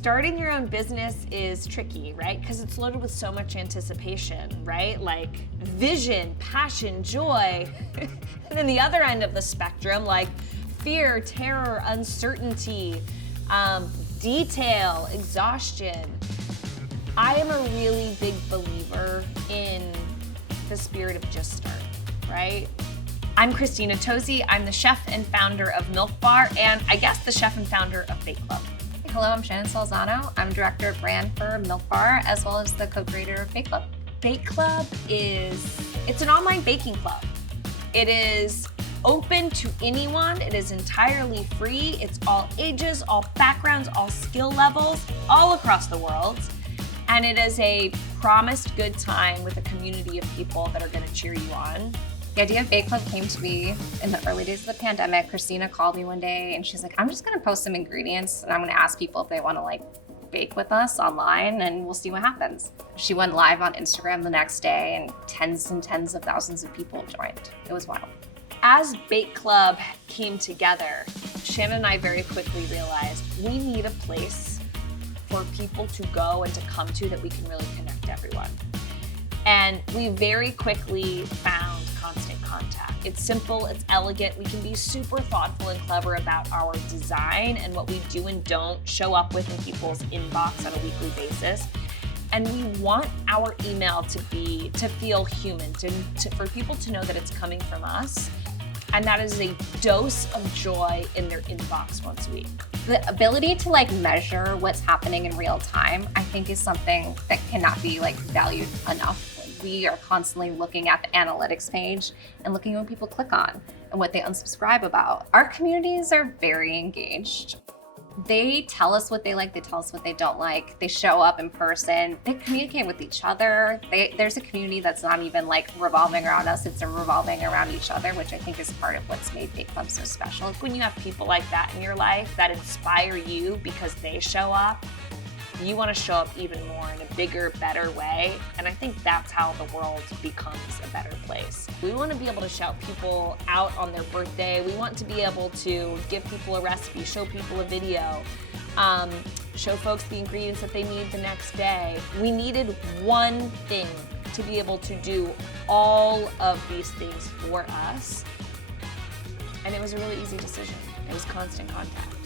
Starting your own business is tricky, right? Because it's loaded with so much anticipation, right? Like vision, passion, joy. And then the other end of the spectrum, like fear, terror, uncertainty, detail, exhaustion. I am a really big believer in the spirit of just start, right? I'm Christina Tosi. I'm the chef and founder of Milk Bar, and I guess the chef and founder of Bake Club. Hello, I'm Shannon Salzano. I'm director of brand for Milk Bar, as well as the co-creator of Bake Club. Bake Club it's an online baking club. It is open to anyone. It is entirely free. It's all ages, all backgrounds, all skill levels, all across the world. And it is a promised good time with a community of people that are gonna cheer you on. The idea of Bake Club came to me in the early days of the pandemic. Christina called me one day and she's like, I'm just gonna post some ingredients and I'm gonna ask people if they wanna bake with us online and we'll see what happens. She went live on Instagram the next day and tens of thousands of people joined. It was wild. As Bake Club came together, Shannon and I very quickly realized we need a place for people to go and to come to that we can really connect everyone. And we very quickly found Constant Contact. It's simple, it's elegant, we can be super thoughtful and clever about our design and what we do and don't show up with in people's inbox on a weekly basis. And we want our email to feel human, for people to know that it's coming from us. And that is a dose of joy in their inbox once a week. The ability to measure what's happening in real time, I think is something that cannot be valued enough. We are constantly looking at the analytics page and looking at what people click on and what they unsubscribe about. Our communities are very engaged. They tell us what they like, they tell us what they don't like. They show up in person, they communicate with each other. There's a community that's not even revolving around us, it's revolving around each other, which I think is part of what's made Bake Club so special. When you have people like that in your life that inspire you because they show up, you want to show up even more in a bigger, better way. And I think that's how the world becomes a better place. We want to be able to shout people out on their birthday. We want to be able to give people a recipe, show people a video, show folks the ingredients that they need the next day. We needed one thing to be able to do all of these things for us. And it was a really easy decision. It was Constant Contact.